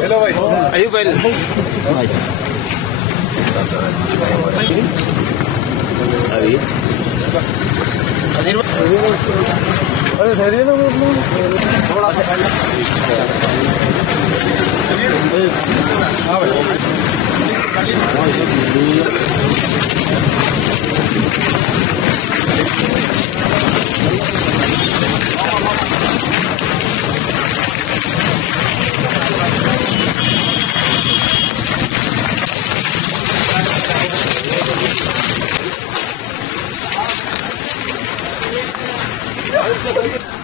Hello bhai. Ayub bhai. अरे धैर्य ना थोड़ा सा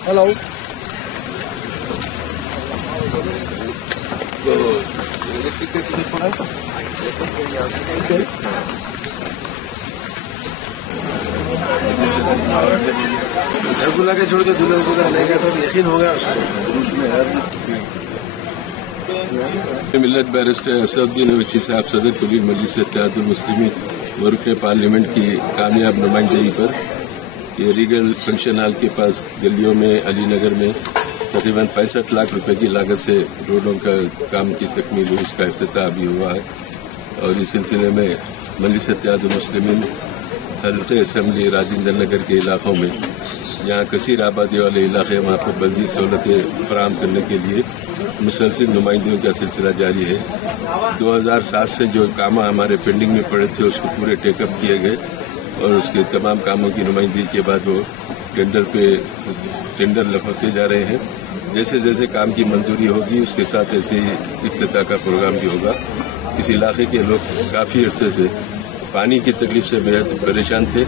हेलो बुला के छोड़ के दुल्हन को ले गया तो यकीन हो गया उसको। मिल्लत बैरिस्टर असदुद्दीन ओवैसी साहब सदर कुली मजलिस इत्तेहादुल मुस्लिमीन व रुकन पार्लियामेंट की कामयाब नुमाइंदगी पर ये रीगल फंक्शन हॉल के पास गलियों में अली नगर में तकरीबन 65 लाख रुपए की लागत से रोडों का काम की तकमील हुई, उसका इफ्तिताह भी हुआ है। और इस सिलसिले में मजलिस इत्तेहादुल मुस्लिमीन हल्के असम्बली राजेंद्र नगर के इलाकों में जहाँ कसीर आबादी वाले इलाके वहाँ पर बल्दी सहूलतें फराहम करने के लिए मुसलसिल नुमाइंदगियों का सिलसिला जारी है। 2007 से जो काम हमारे पेंडिंग में पड़े थे उसको पूरे टेकअप किए गए और उसके तमाम कामों की नुमाइंदगी के बाद वो टेंडर होते जा रहे हैं। जैसे जैसे काम की मंजूरी होगी उसके साथ ऐसे ही इफ्तिताह का प्रोग्राम भी होगा। इस इलाके के लोग काफ़ी अरसे से पानी की तकलीफ से बेहद परेशान थे।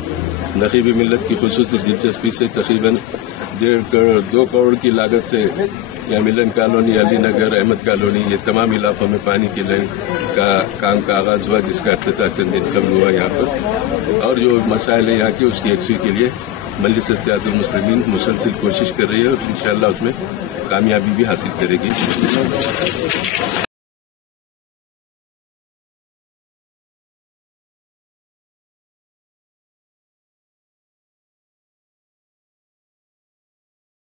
नकीबी मिल्लत की खुसूसी दिलचस्पी से तकरीबन 2 करोड़ की लागत से या मिलन कॉलोनी, अली नगर, अहमद कॉलोनी, ये तमाम इलाकों में पानी की लाइन का काम का आगाज़ हुआ, जिसका इफ्तिताह चंद दिन कबल हुआ यहाँ पर। और जो मसाइल हैं यहाँ के उसकी यकसूई के लिए मजलिस इत्तेहादुल मुस्लिमीन मुसलसिल कोशिश कर रही है और इंशाअल्लाह उसमें कामयाबी भी हासिल करेगी।